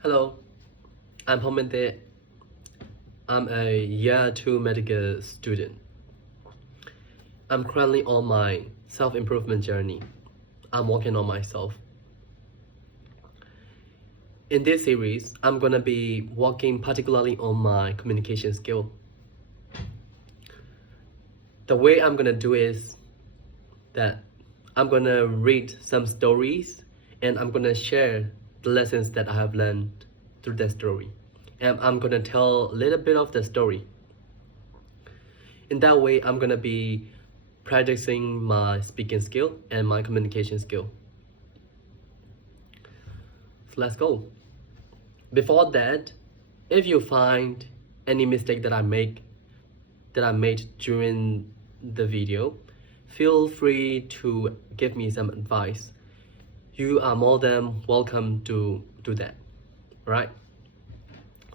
Hello, I'm Homende. I'm a year 2 medical student. I'm currently on my self-improvement journey. I'm working on myself. In this series, I'm gonna be working particularly on my communication skill. The way I'm gonna do is that I'm gonna read some stories and I'm gonna share the lessons that I have learned through that story. And I'm gonna tell a little bit of the story. In that way, I'm gonna be practicing my speaking skill and my communication skill. So let's go. Before that, if you find any mistake that I made during the video, feel free to give me some advice. You are more than welcome to do that. Right?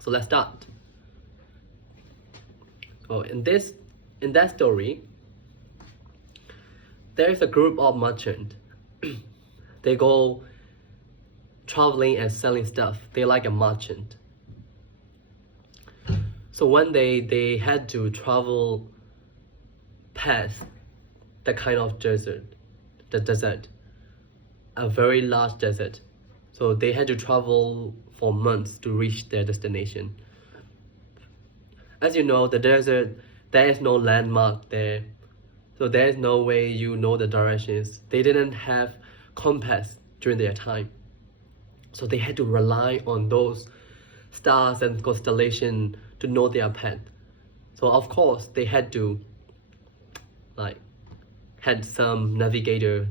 So let's start. So in that story, there is a group of merchants. They go traveling and selling stuff. They like a merchant. So one day they had to travel past the kind of desert, a very large desert. So they had to travel for months to reach their destination. As you know, the desert, there is no landmark there. So there is no way you know the directions. They didn't have compass during their time. So they had to rely on those stars and constellation to know their path. So of course they had to had some navigator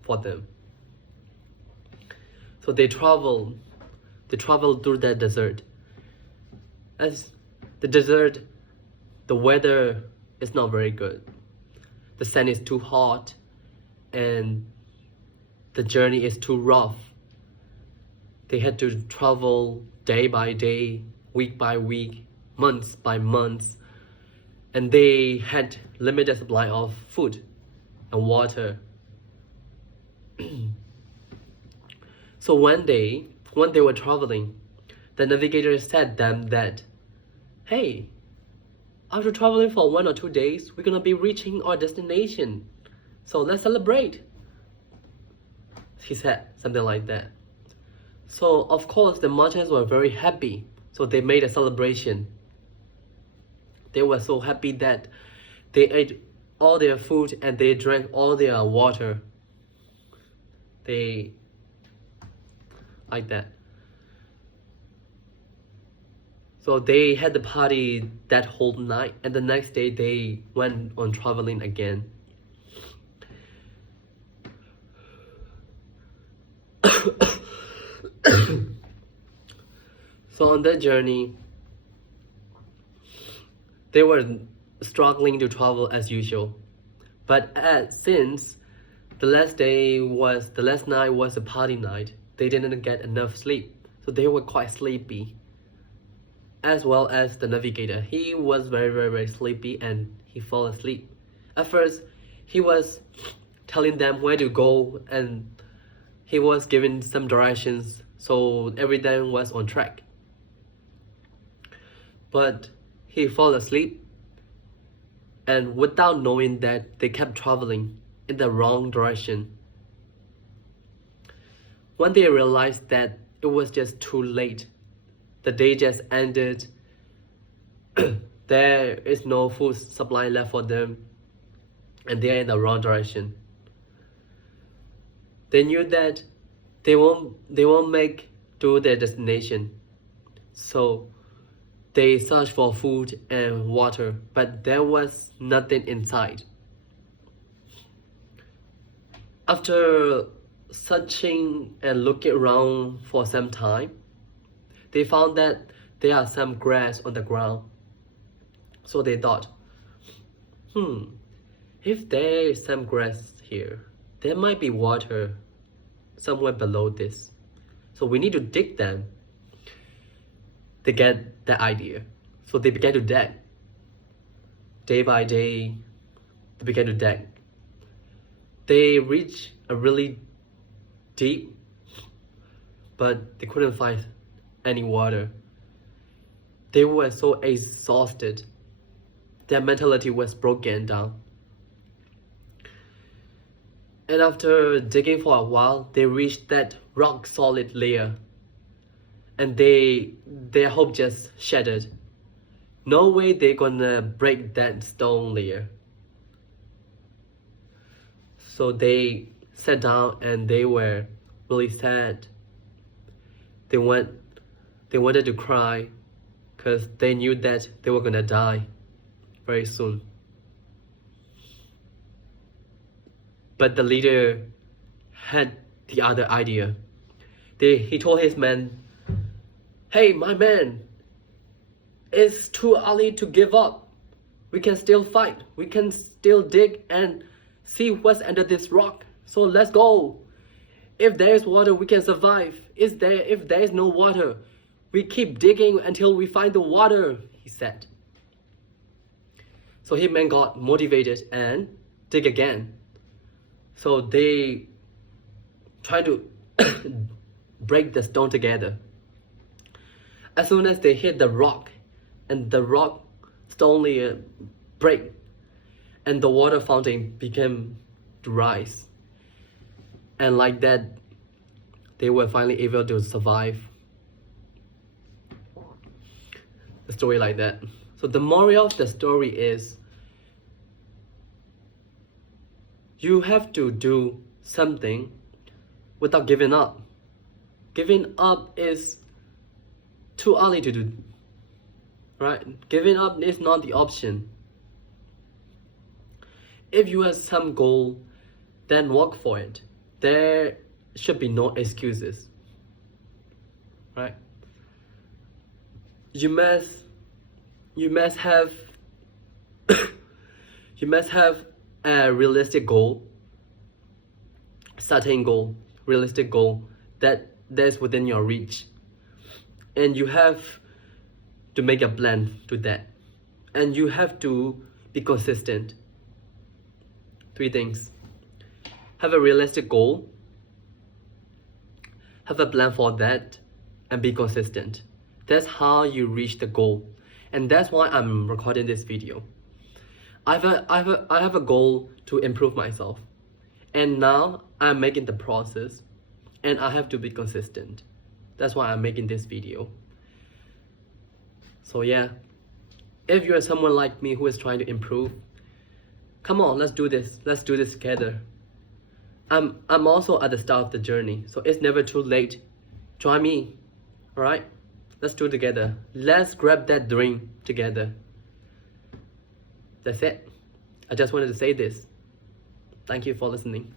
for them. So they traveled through that desert. As the desert, the weather is not very good. The sand is too hot and the journey is too rough. They had to travel day by day, week by week, months by months, and they had limited supply of food and water. So one day, when they were traveling, the navigator said them that, hey, after traveling for 1 or 2 days, we're gonna be reaching our destination. So let's celebrate. He said something like that. So of course the merchants were very happy. So they made a celebration. They were so happy that they ate all their food and they drank all their water. They like that. So they had the party that whole night, and the next day they went on traveling again. So on that journey, they were struggling to travel as usual. But since the last night was a party night, they didn't get enough sleep. So they were quite sleepy. As well as the navigator. He was very, very, very sleepy and he fell asleep. At first, he was telling them where to go and he was giving some directions so everything was on track. But he fell asleep, and without knowing that, they kept traveling in the wrong direction. When they realized that it was just too late, the day just ended, there is no food supply left for them, and they are in the wrong direction. They knew that they won't make to their destination. So they searched for food and water, but there was nothing inside. After searching and looking around for some time, they found that there are some grass on the ground. So they thought, if there is some grass here, there might be water somewhere below this. So we need to dig them. They get the idea. So they began to dig. Day by day, they began to dig. They reached a really deep, but they couldn't find any water. They were so exhausted. Their mentality was broken down. And after digging for a while, they reached that rock solid layer. And their hope just shattered. No way they're gonna break that stone layer. So they sat down and they were really sad. They wanted to cry because they knew that they were gonna die very soon. But the leader had the other idea. He told his men, "Hey, my men, it's too early to give up. We can still fight. We can still dig and see what's under this rock. So let's go. If there is water, we can survive. If there is no water, we keep digging until we find the water," he said. So his men got motivated and dig again. So they tried to break the stone together. As soon as they hit the rock, and the rock stone layer break, and the water fountain began to rise. And like that, they were finally able to survive. The story like that. So the moral of the story is, you have to do something without giving up. Giving up is too early to do, right? Giving up is not the option. If you have some goal, then work for it. There should be no excuses, right? You must have you must have a realistic goal, certain goal, realistic goal that's within your reach, and you have to make a plan to that, and you have to be consistent. 3 things: have a realistic goal, have a plan for that, and be consistent. That's how you reach the goal, and that's why I'm recording this video. I have a goal to improve myself, and now I'm making the process, and I have to be consistent. That's why I'm making this video. So yeah, if you are someone like me who is trying to improve, come on, let's do this. Let's do this together. I'm also at the start of the journey, so it's never too late. Join me, alright? Let's do it together. Let's grab that dream together. That's it. I just wanted to say this. Thank you for listening.